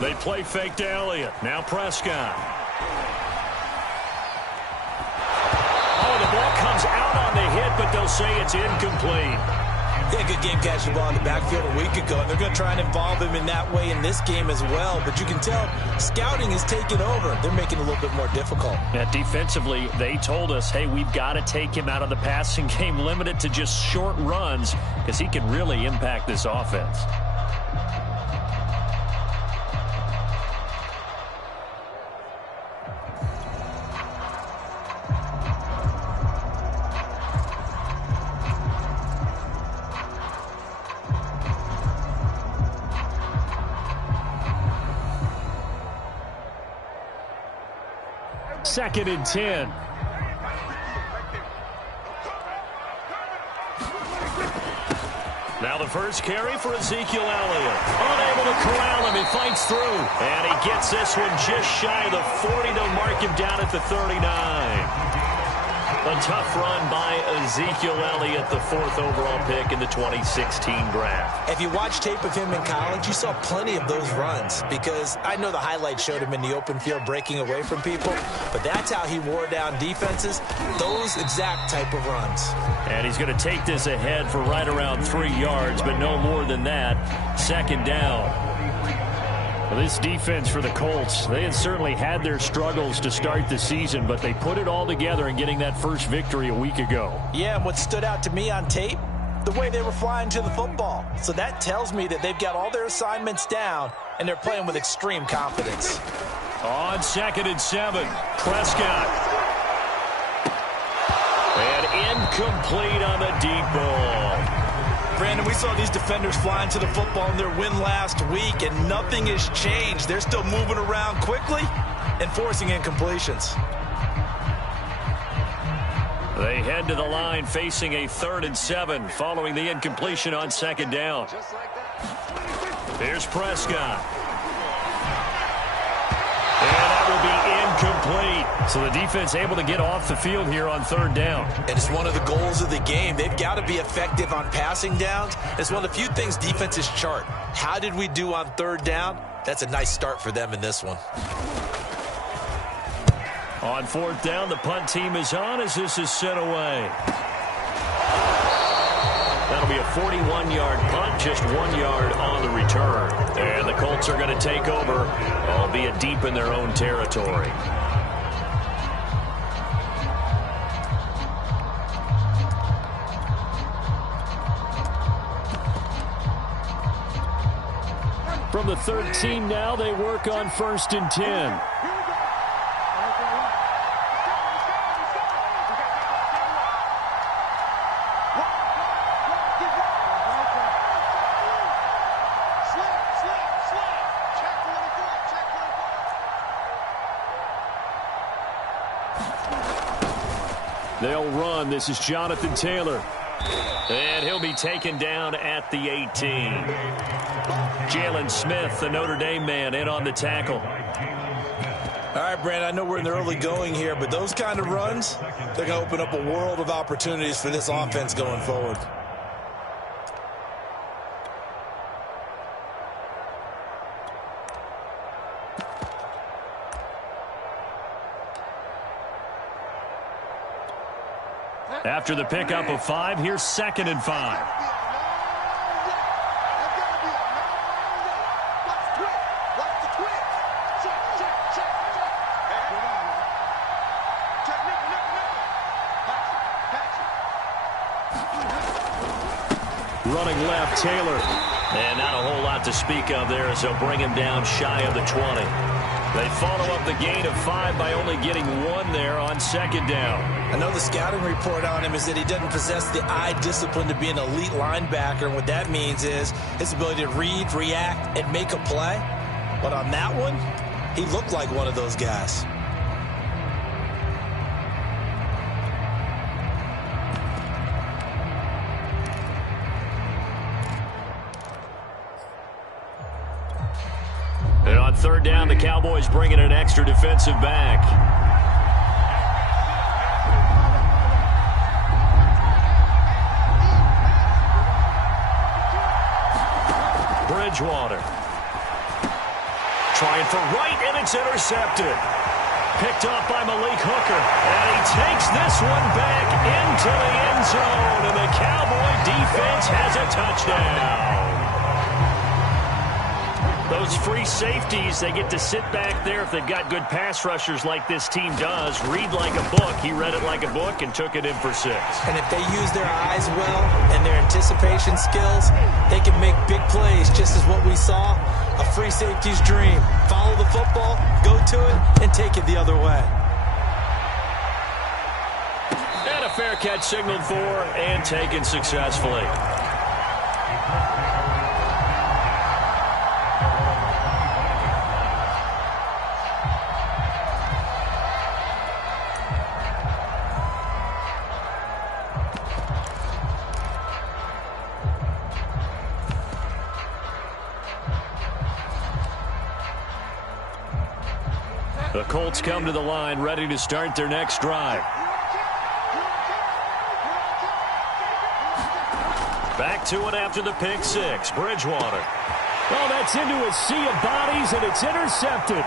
They play fake to Elliott. Now Prescott. Oh, the ball comes out on the hit, but they'll say it's incomplete. Yeah, good game catching the ball in the backfield a week ago, and they're going to try and involve him in that way in this game as well. But you can tell scouting is taking over. They're making it a little bit more difficult. Yeah, defensively, they told us, hey, we've got to take him out of the passing game, limit it to just short runs, because he can really impact this offense. Second and 10. Now the first carry for Ezekiel Elliott. Unable to corral him. He fights through. And he gets this one just shy of the 40. They'll mark him down at the 39. A tough run by Ezekiel Elliott, the 4th overall pick in the 2016 draft. If you watch tape of him in college, you saw plenty of those runs, because I know the highlights showed him in the open field breaking away from people, but that's how he wore down defenses, those exact type of runs. And he's going to take this ahead for right around 3 yards, but no more than that. Second down. Well, this defense for the Colts, they had certainly had their struggles to start the season, but they put it all together in getting that first victory a week ago. Yeah, and what stood out to me on tape, the way they were flying to the football. So that tells me that they've got all their assignments down, and they're playing with extreme confidence. On 2nd and 7, Prescott. And incomplete on the deep ball. Brandon, we saw these defenders flying to the football in their win last week, and nothing has changed. They're still moving around quickly and forcing incompletions. They head to the line facing a 3rd and 7 following the incompletion on 2nd down. Here's Prescott. And that will be incomplete. So the defense able to get off the field here on 3rd down. And it's one of the goals of the game. They've got to be effective on passing downs. It's one of the few things defenses chart. How did we do on 3rd down? That's a nice start for them in this one. On 4th down, the punt team is on as this is sent away. That'll be a 41-yard punt, just 1 yard on the return. And the Colts are going to take over, albeit deep in their own territory. From the 13 now, they work on 1st and 10. They'll run. This is Jonathan Taylor. And he'll be taken down at the 18. Jalen Smith, the Notre Dame man, in on the tackle. All right, Brandon, I know we're in the early going here, but those kind of runs, they're going to open up a world of opportunities for this offense going forward. After the pickup of 5, here's 2nd and 5. Running left, Taylor. And not a whole lot to speak of there as they'll bring him down shy of the 20. They follow up the gain of 5 by only getting 1 there on 2nd down. I know the scouting report on him is that he doesn't possess the eye discipline to be an elite linebacker, and what that means is his ability to read, react, and make a play. But on that one, he looked like one of those guys. And on 3rd down, the Cowboys bring in an extra defensive back. Bridgewater. Trying for right, and it's intercepted. Picked off by Malik Hooker. And he takes this one back into the end zone. And the Cowboy defense has a touchdown. Those free safeties, they get to sit back there if they've got good pass rushers like this team does. Read like a book. He read it like a book and took it in for 6. And if they use their eyes well and their anticipation skills, they can make big plays, just as what we saw. A free safety's dream. Follow the football, go to it, and take it the other way. And a fair catch signaled for and taken successfully. The Colts come to the line, ready to start their next drive. Back to it after the pick 6. Bridgewater. Oh, that's into a sea of bodies, and it's intercepted.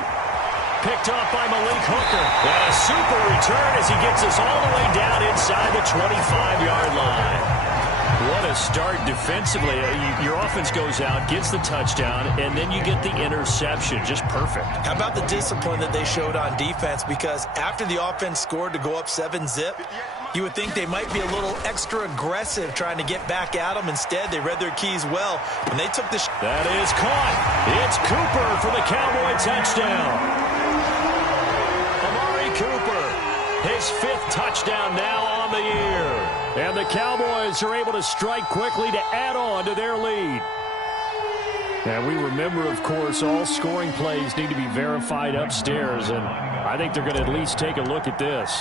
Picked off by Malik Hooker. And a super return as he gets us all the way down inside the 25-yard line. What a start defensively. Your offense goes out, gets the touchdown, and then you get the interception. Just perfect. How about the discipline that they showed on defense? Because after the offense scored to go up 7-zip, you would think they might be a little extra aggressive trying to get back at them. Instead, they read their keys well. When they took the shot. That is caught. It's Cooper for the Cowboy touchdown. Amari Cooper, his 5th touchdown now on the year. And the Cowboys are able to strike quickly to add on to their lead. And we remember, of course, all scoring plays need to be verified upstairs, and I think they're going to at least take a look at this.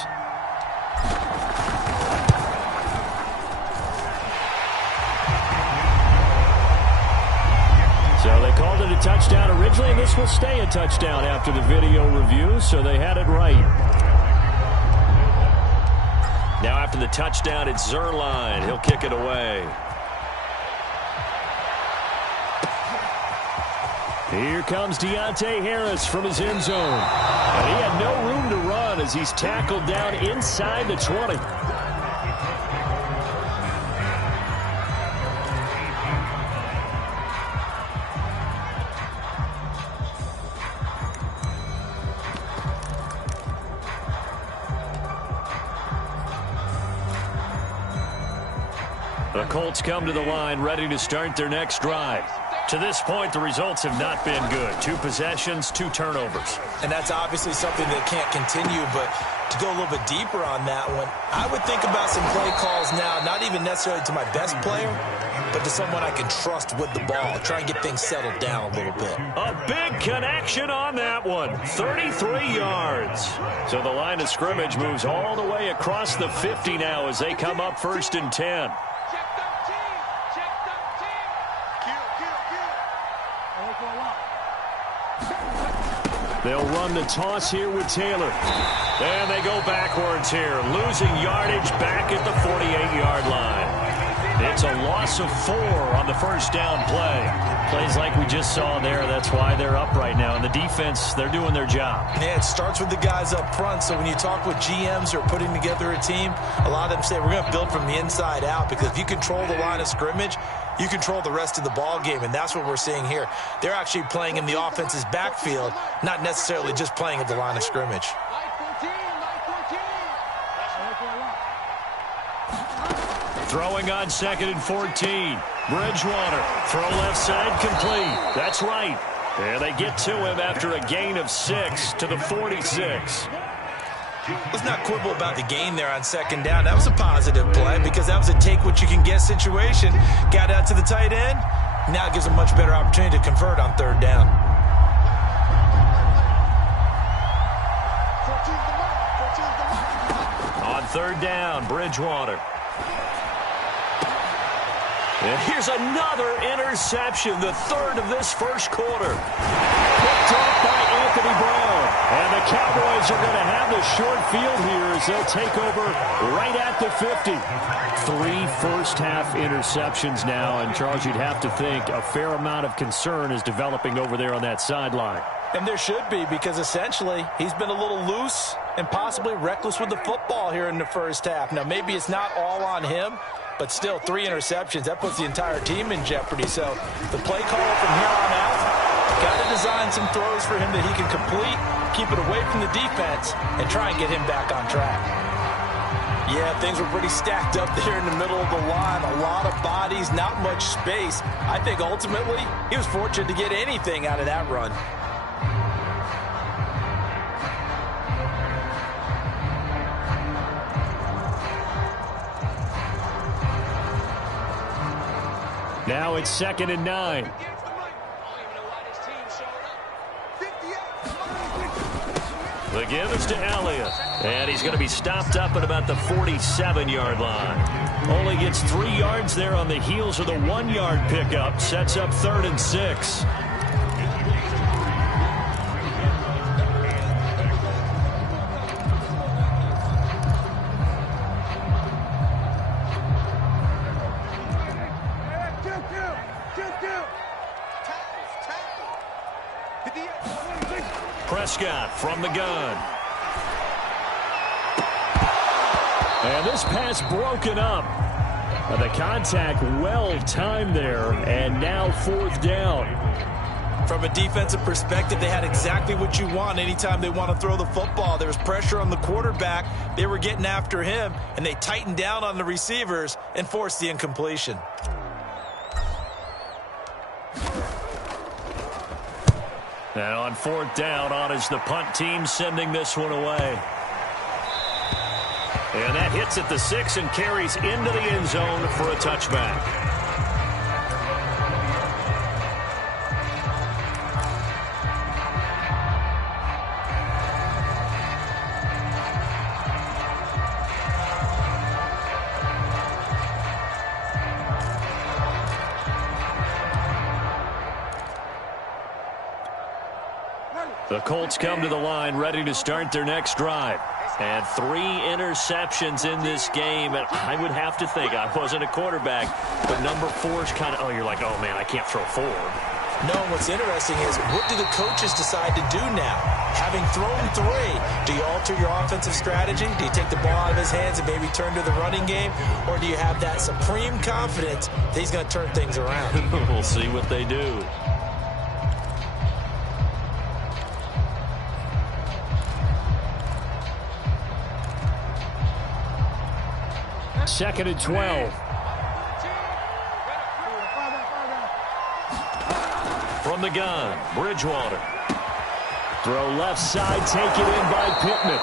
So they called it a touchdown originally, and this will stay a touchdown after the video review, so they had it right. Now after the touchdown, it's Zerline. He'll kick it away. Here comes Deontay Harris from his end zone. And he had no room to run as he's tackled down inside the 20. The Colts come to the line, ready to start their next drive. To this point, the results have not been good. 2 possessions, 2 turnovers. And that's obviously something that can't continue, but to go a little bit deeper on that one, I would think about some play calls now, not even necessarily to my best player, but to someone I can trust with the ball. Try and get things settled down a little bit. A big connection on that one. 33 yards. So the line of scrimmage moves all the way across the 50 now as they come up 1st and 10. They'll run the toss here with Taylor. And they go backwards here, losing yardage back at the 48-yard line. It's a loss of 4 on the first down play. Plays like we just saw there, that's why they're up right now. And the defense, they're doing their job. Yeah, it starts with the guys up front. So when you talk with GMs who are putting together a team, a lot of them say we're going to build from the inside out, because if you control the line of scrimmage, you control the rest of the ball game, and that's what we're seeing here. They're actually playing in the offense's backfield, not necessarily just playing at the line of scrimmage. Throwing on 2nd and 14. Bridgewater, throw left side, complete. That's right. And they get to him after a gain of 6 to the 46. Let's not quibble about the gain there on 2nd down. That was a positive play because that was a take-what-you-can-get situation. Got out to the tight end. Now it gives a much better opportunity to convert on 3rd down. On 3rd down, Bridgewater. And here's another interception, the third of this first quarter. Picked off by Anthony Brown. And the Cowboys are going to have the short field here as they'll take over right at the 50. 3 first-half interceptions now. And, Charles, you'd have to think a fair amount of concern is developing over there on that sideline. And there should be, because essentially he's been a little loose and possibly reckless with the football here in the first half. Now, maybe it's not all on him, but still 3 interceptions. That puts the entire team in jeopardy. So the play caller from here on out got to design some throws for him that he can complete, keep it away from the defense, and try and get him back on track. Yeah, things were pretty stacked up there in the middle of the line. A lot of bodies, not much space. I think ultimately he was fortunate to get anything out of that run. Now it's 2nd and 9. The give is to Elliott. And he's going to be stopped up at about the 47-yard line. Only gets 3 yards there on the heels of the 1-yard pickup. Sets up 3rd and 6. Prescott from the gun. And this pass broken up. The contact well timed there, and now 4th down. From a defensive perspective, they had exactly what you want anytime they want to throw the football. There was pressure on the quarterback. They were getting after him, and they tightened down on the receivers and forced the incompletion. And on 4th down, on is the punt team sending this one away. And that hits at the 6 and carries into the end zone for a touchback. The Colts come to the line ready to start their next drive. And 3 interceptions in this game. And I would have to think, I wasn't a quarterback, but number 4 is kind of, you're like, oh, man, I can't throw forward. No, what's interesting is, what do the coaches decide to do now? Having thrown 3, do you alter your offensive strategy? Do you take the ball out of his hands and maybe turn to the running game? Or do you have that supreme confidence that he's going to turn things around? We'll see what they do. Second and 12. From the gun, Bridgewater. Throw left side, take it in by Pittman.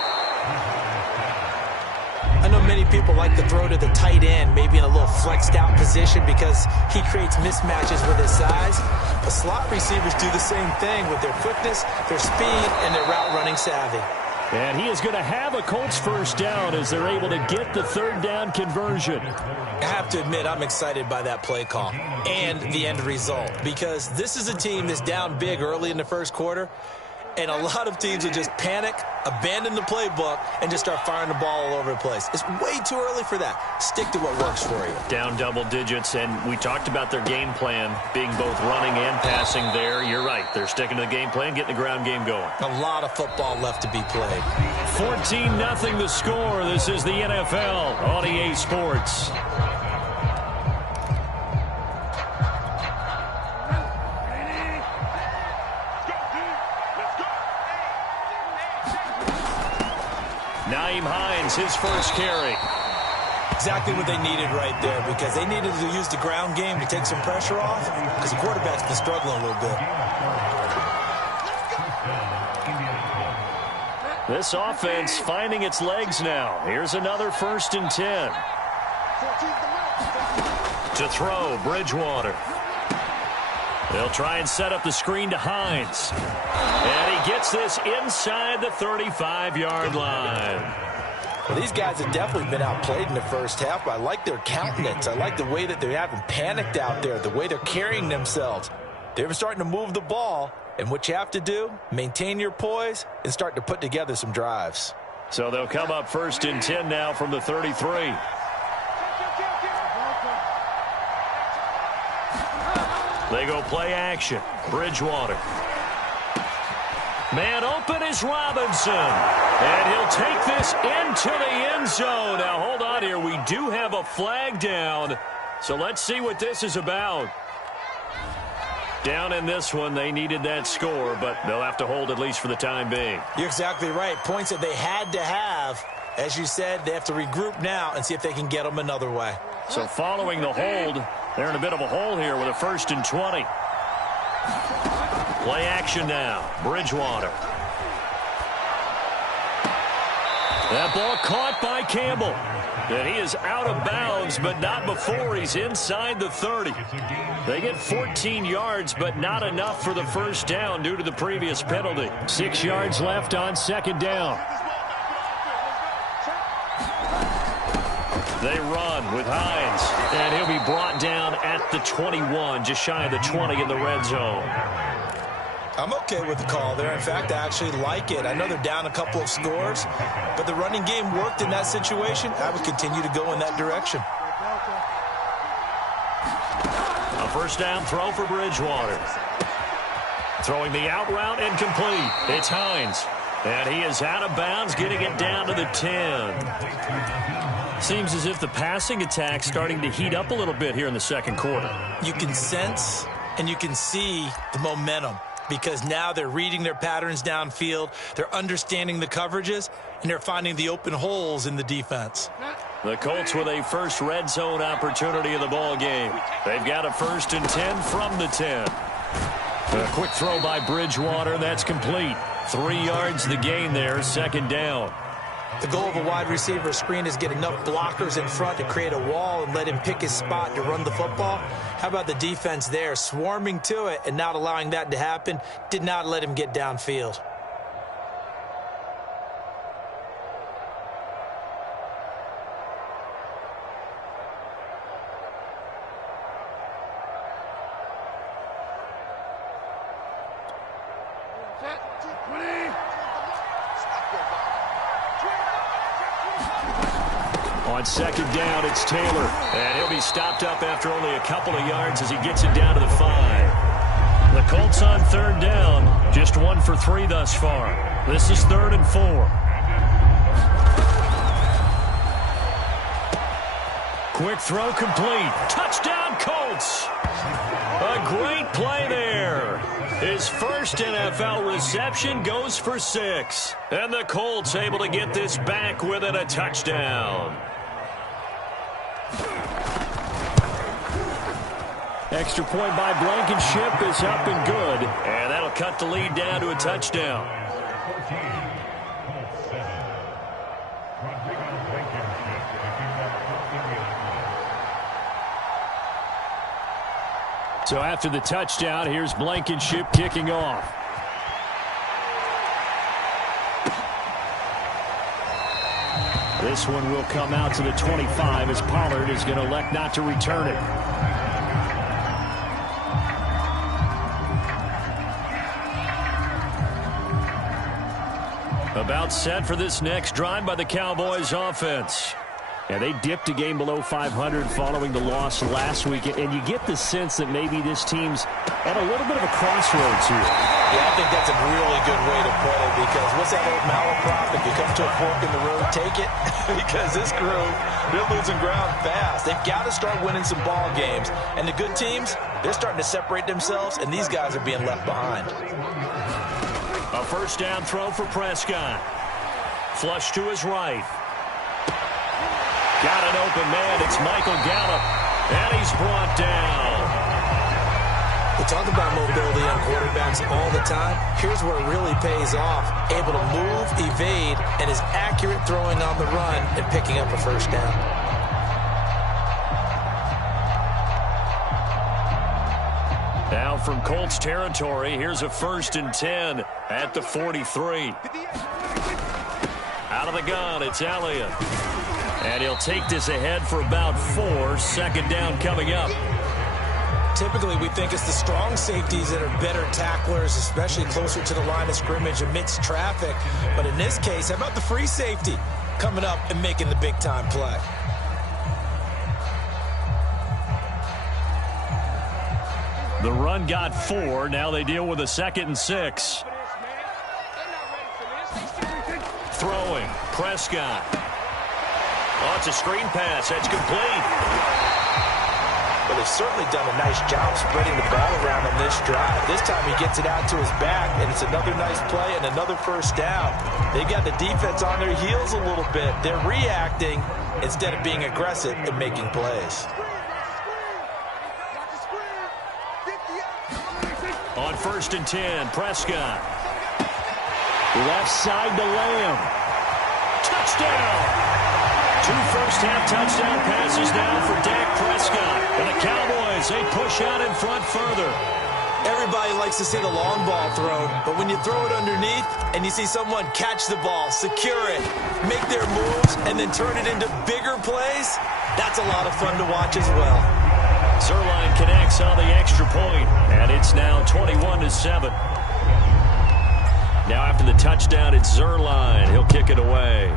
I know many people like to throw to the tight end, maybe in a little flexed out position because he creates mismatches with his size. But slot receivers do the same thing with their quickness, their speed, and their route running savvy. And he is going to have a Colts first down as they're able to get the 3rd down conversion. I have to admit, I'm excited by that play call and the end result, because this is a team that's down big early in the first quarter, and a lot of teams will just panic, abandon the playbook, and just start firing the ball all over the place. It's way too early for that. Stick to what works for you. Down double digits, and we talked about their game plan being both running and passing there. You're right. They're sticking to the game plan, getting the ground game going. A lot of football left to be played. 14-0 the score. This is the NFL on EA Sports. Nyheim Hines, his first carry. Exactly what they needed right there, because they needed to use the ground game to take some pressure off, because the quarterback's been struggling a little bit. This offense finding its legs now. Here's another 1st and 10. To throw, Bridgewater. They'll try and set up the screen to Hines. And he gets this inside the 35-yard line. Well, these guys have definitely been outplayed in the first half, but I like their countenance. I like the way that they haven't panicked out there, the way they're carrying themselves. They're starting to move the ball, and what you have to do, maintain your poise and start to put together some drives. So they'll come up 1st and 10 now from the 33. They go play action. Bridgewater. Man open is Robinson. And he'll take this into the end zone. Now, hold on here. We do have a flag down. So let's see what this is about. Down in this one, they needed that score, but they'll have to hold at least for the time being. You're exactly right. Points that they had to have. As you said, they have to regroup now and see if they can get them another way. So following the hold, they're in a bit of a hole here with a 1st and 20. Play action now. Bridgewater. That ball caught by Campbell. And he is out of bounds, but not before he's inside the 30. They get 14 yards, but not enough for the first down due to the previous penalty. 6 yards left on 2nd down. They run with Hines, and he'll be brought down at the 21, just shy of the 20 in the red zone. I'm okay with the call there. In fact, I actually like it. I know they're down a couple of scores, but the running game worked in that situation. I would continue to go in that direction. A 1st down throw for Bridgewater. Throwing the out route and complete. It's Hines. And he is out of bounds, getting it down to the 10. Seems as if the passing attack's starting to heat up a little bit here in the 2nd quarter. You can sense and you can see the momentum because now they're reading their patterns downfield, they're understanding the coverages, and they're finding the open holes in the defense. The Colts with a first red zone opportunity of the ball game. They've got a 1st and 10 from the 10. A quick throw by Bridgewater. That's complete. 3 yards the gain there, 2nd down. The goal of a wide receiver screen is get enough blockers in front to create a wall and let him pick his spot to run the football. How about the defense there, swarming to it and not allowing that to happen? Did not let him get downfield. On 2nd down, it's Taylor. And he'll be stopped up after only a couple of yards as he gets it down to the 5. The Colts on 3rd down, just 1 for 3 thus far. This is 3rd and 4. Quick throw complete. Touchdown, Colts. A great play there. His first NFL reception goes for 6. And the Colts able to get this back within a touchdown. Extra point by Blankenship is up and good. And that'll cut the lead down to a touchdown. So after the touchdown, here's Blankenship kicking off. This one will come out to the 25 as Pollard is going to elect not to return it. About set for this next drive by the Cowboys offense. And they dipped a game below 500 following the loss last week. And you get the sense that maybe this team's at a little bit of a crossroads here. Yeah, I think that's a really good way to put it because what's that old malaprop? If you come to a fork in the road, take it. Because this crew, they're losing ground fast. They've got to start winning some ball games. And the good teams, they're starting to separate themselves, and these guys are being left behind. A 1st down throw for Prescott. Flush to his right. Got an open man. It's Michael Gallup. And he's brought down. We talk about mobility on quarterbacks all the time. Here's where it really pays off. Able to move, evade, and is accurate throwing on the run and picking up a 1st down. Now from Colts territory, here's a 1st and 10 at the 43. Out of the gun, it's Elliott. And he'll take this ahead for about 4. Second down coming up. Typically, we think it's the strong safeties that are better tacklers, especially closer to the line of scrimmage amidst traffic. But in this case, how about the free safety coming up and making the big-time play? The run got 4. Now they deal with a 2nd and 6. Throwing, Prescott. Oh, it's a screen pass. That's complete. Well, they've certainly done a nice job spreading the ball around on this drive. This time he gets it out to his back, and it's another nice play and another first down. They've got the defense on their heels a little bit. They're reacting instead of being aggressive and making plays. On 1st and 10, Prescott. Left side to Lamb. Touchdown! 2 first-half touchdown passes now for Dak Prescott. And the Cowboys, they push out in front further. Everybody likes to see the long ball thrown, but when you throw it underneath and you see someone catch the ball, secure it, make their moves, and then turn it into bigger plays, that's a lot of fun to watch as well. Zuerlein connects on the extra point, and it's now 21-7. Now after the touchdown, it's Zuerlein. He'll kick it away.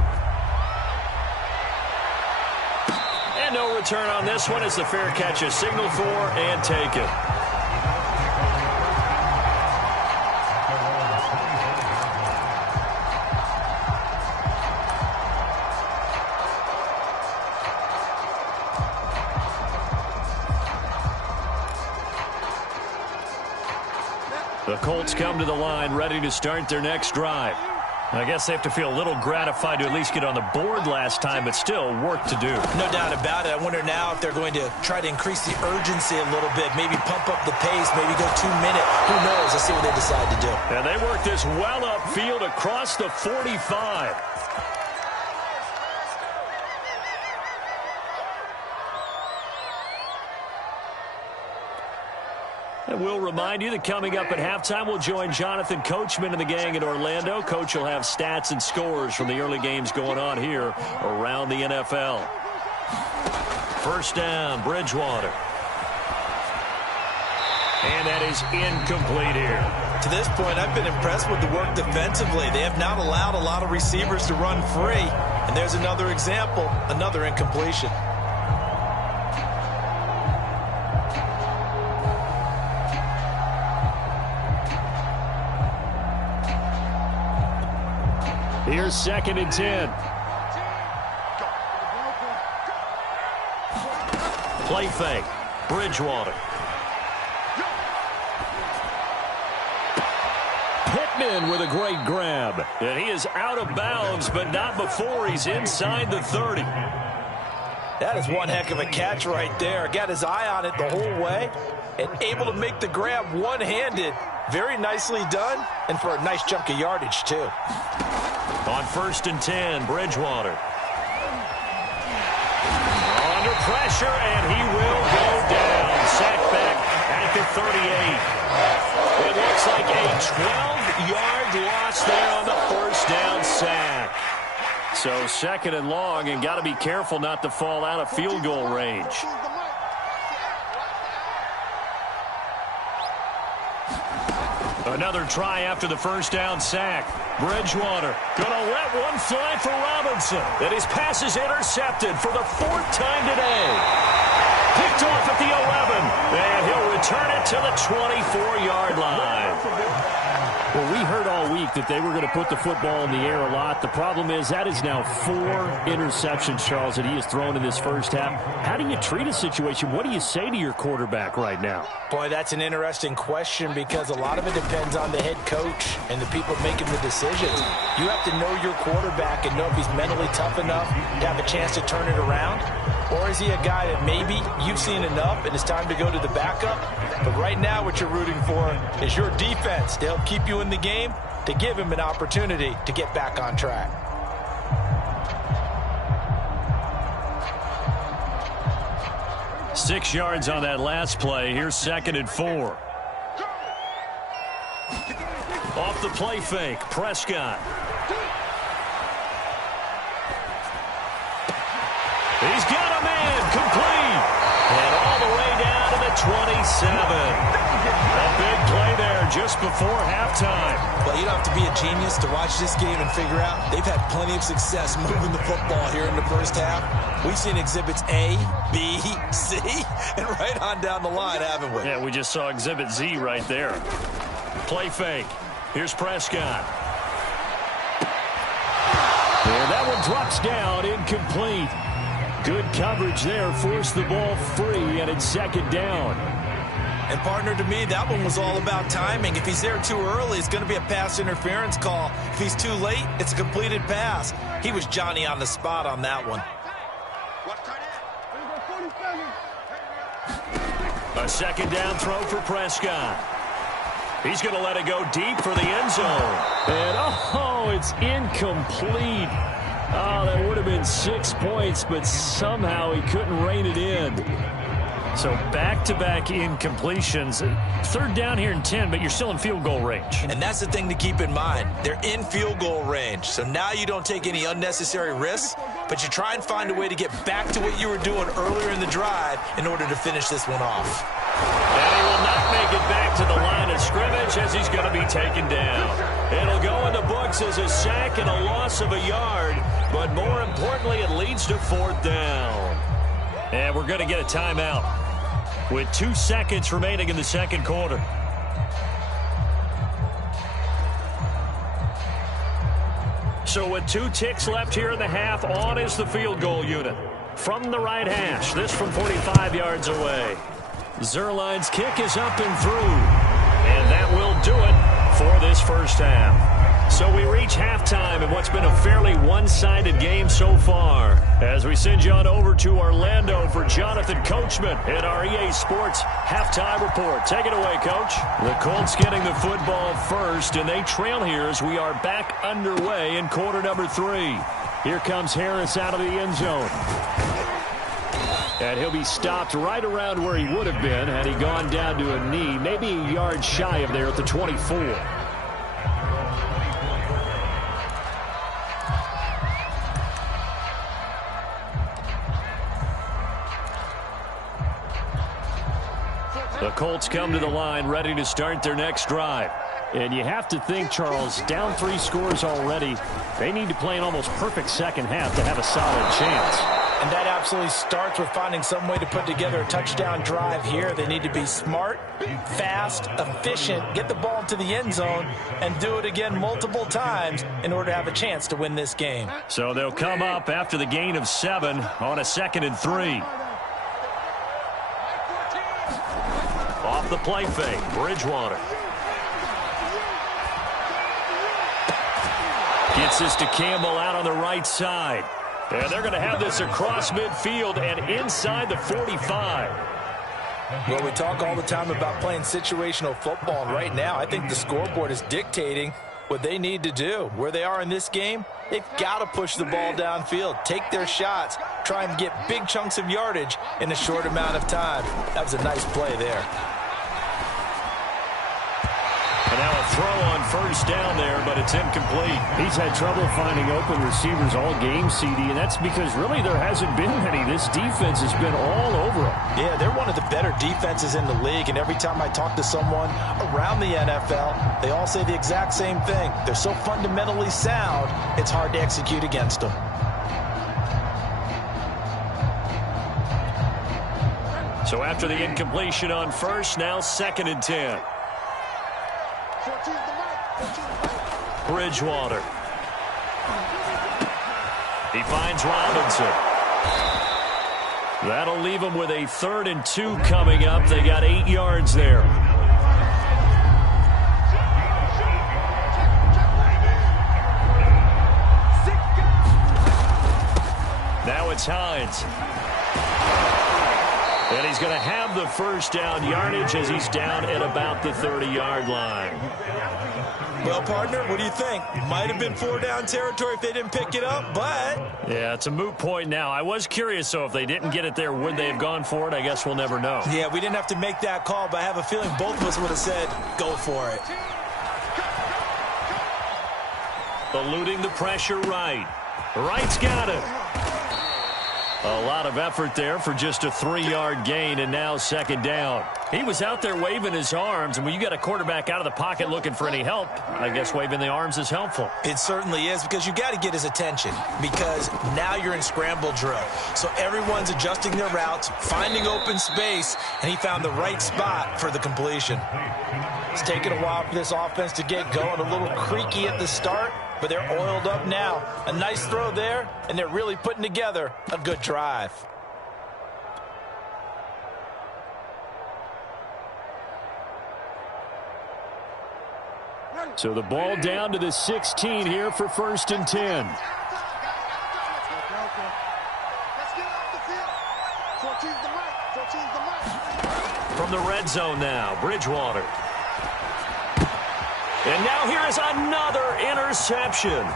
And no return on this one as the fair catch is signaled for and taken. The Colts come to the line ready to start their next drive. I guess they have to feel a little gratified to at least get on the board last time, but still work to do. No doubt about it. I wonder now if they're going to try to increase the urgency a little bit, maybe pump up the pace, maybe go 2-minute. Who knows? Let's see what they decide to do. And they work this well upfield across the 45. And we'll remind you that coming up at halftime, we'll join Jonathan Coachman and the gang in Orlando. Coach will have stats and scores from the early games going on here around the NFL. First down, Bridgewater. And that is incomplete here. To this point, I've been impressed with the work defensively. They have not allowed a lot of receivers to run free. And there's another example, another incompletion. Here's 2nd and 10. Play fake. Bridgewater. Pittman with a great grab. And he is out of bounds, but not before he's inside the 30. That is one heck of a catch right there. Got his eye on it the whole way and able to make the grab one-handed. Very nicely done, and for a nice chunk of yardage, too. On 1st and 10, Bridgewater. Under pressure, and he will go down. Sacked back at the 38. It looks like a 12-yard loss there on the first down sack. So 2nd and long, and got to be careful not to fall out of field goal range. Another try after the first down sack. Bridgewater gonna let one fly for Robinson. And his pass is intercepted for the 4th time today. Picked off at the 11. And he'll return it to the 24-yard line. Well, we heard all week that they were going to put the football in the air a lot. The problem is that is now 4 interceptions, Charles, that he has thrown in this first half. How do you treat a situation? What do you say to your quarterback right now? Boy, that's an interesting question because a lot of it depends on the head coach and the people making the decisions. You have to know your quarterback and know if he's mentally tough enough to have a chance to turn it around. Or is he a guy that maybe you've seen enough and it's time to go to the backup? But right now what you're rooting for is your defense to help keep you in the game, to give him an opportunity to get back on track. Six yards on that last play. Here's 2nd and 4. Off the play fake, Prescott. He's got a man complete. And all the way down to the 27. A big play there just before halftime. Well, you don't have to be a genius to watch this game and figure out they've had plenty of success moving the football here in the first half. We've seen exhibits A, B, C, and right on down the line, haven't we? Yeah, we just saw exhibit Z right there. Play fake. Here's Prescott. And that one drops down, incomplete. Good coverage there, forced the ball free, and it's second down. And, partner, to me, that one was all about timing. If he's there too early, it's going to be a pass interference call. If he's too late, it's a completed pass. He was Johnny on the spot on that one. A second down throw for Prescott. He's going to let it go deep for the end zone. And, it's incomplete. Oh, that would have been 6 points, but somehow he couldn't rein it in. So back-to-back incompletions. Third down here and 10, but you're still in field goal range. And that's the thing to keep in mind. They're in field goal range. So now you don't take any unnecessary risks, but you try and find a way to get back to what you were doing earlier in the drive in order to finish this one off. And he will not make it back to the line of scrimmage as he's going to be taken down. It'll go in the books as a sack and a loss of a yard, but more importantly, it leads to fourth down. And we're going to get a timeout with 2 seconds remaining in the second quarter. So with 2 ticks left here in the half, on is the field goal unit. From the right hash, this from 45 yards away. Zerline's kick is up and through. And that will do it for this first half. So we reach halftime in what's been a fairly one-sided game so far. As we send you on over to Orlando for Jonathan Coachman in our EA Sports halftime report. Take it away, Coach. The Colts getting the football first, and they trail here as we are back underway in quarter number 3. Here comes Harris out of the end zone. And he'll be stopped right around where he would have been had he gone down to a knee, maybe a yard shy of there at the 24. The Colts come to the line ready to start their next drive. And you have to think, Charles, down 3 scores already. They need to play an almost perfect second half to have a solid chance. And that absolutely starts with finding some way to put together a touchdown drive here. They need to be smart, fast, efficient, get the ball to the end zone, and do it again multiple times in order to have a chance to win this game. So they'll come up after the gain of 7 on a 2nd and 3. Off the play fake, Bridgewater. Gets this to Campbell out on the right side. And they're going to have this across midfield and inside the 45. Well, we talk all the time about playing situational football, and right now I think the scoreboard is dictating what they need to do. Where they are in this game, they've got to push the ball downfield, take their shots, try and get big chunks of yardage in a short amount of time. That was a nice play there. And now a throw on first down there, but it's incomplete. He's had trouble finding open receivers all game, CD, and that's because really there hasn't been many. This defense has been all over them. Yeah, they're one of the better defenses in the league, and every time I talk to someone around the NFL, they all say the exact same thing. They're so fundamentally sound, it's hard to execute against them. So after the incompletion on first, now 2nd and 10. Bridgewater. He finds Robinson. That'll leave him with a 3rd and 2 coming up. They got 8 yards there. Now it's Hines. And he's going to have the first down yardage as he's down at about the 30-yard line. Well, partner, what do you think? Might have been 4-down territory if they didn't pick it up, but... Yeah, it's a moot point now. I was curious, so if they didn't get it there, would they have gone for it? I guess we'll never know. Yeah, we didn't have to make that call, but I have a feeling both of us would have said, go for it. Eluding the pressure right. Right's got it. A lot of effort there for just a 3-yard gain, and now second down. He was out there waving his arms, and when you got a quarterback out of the pocket looking for any help, I guess waving the arms is helpful. It certainly is, because you got to get his attention, because now you're in scramble drill. So everyone's adjusting their routes, finding open space, and he found the right spot for the completion. It's taken a while for this offense to get going, a little creaky at the start, but they're oiled up now. A nice throw there, and they're really putting together a good drive. So the ball down to the 16 here for 1st and 10. From the red zone now, Bridgewater. And now here is another interception.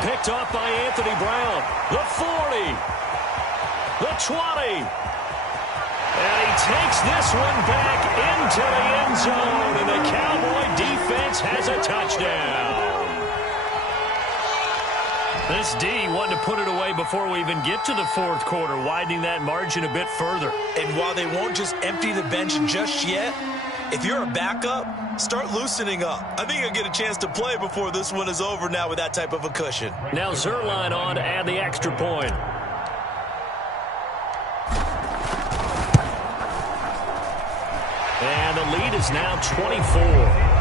Picked off by Anthony Brown. The 40. The 20. And he takes this one back into the end zone. And the Cowboy defense has a touchdown. This D wanted to put it away before we even get to the 4th quarter, widening that margin a bit further. And while they won't just empty the bench just yet, if you're a backup, start loosening up. I think you'll get a chance to play before this one is over now with that type of a cushion. Now Zerline on to add the extra point. And the lead is now 24.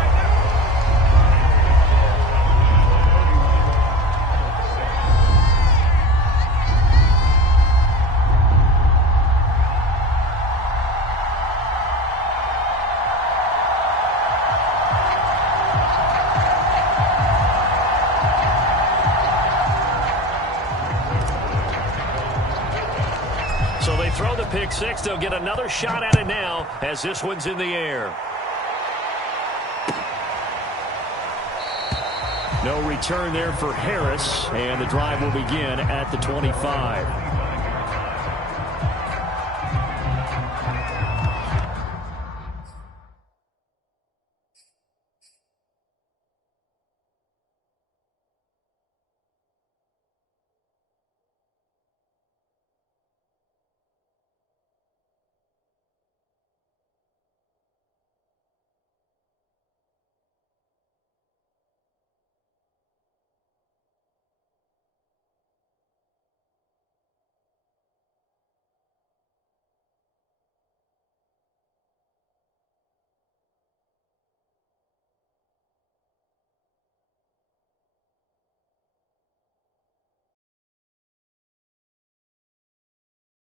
So they throw the pick six. They'll get another shot at it now as this one's in the air. No return there for Harris, and the drive will begin at the 25.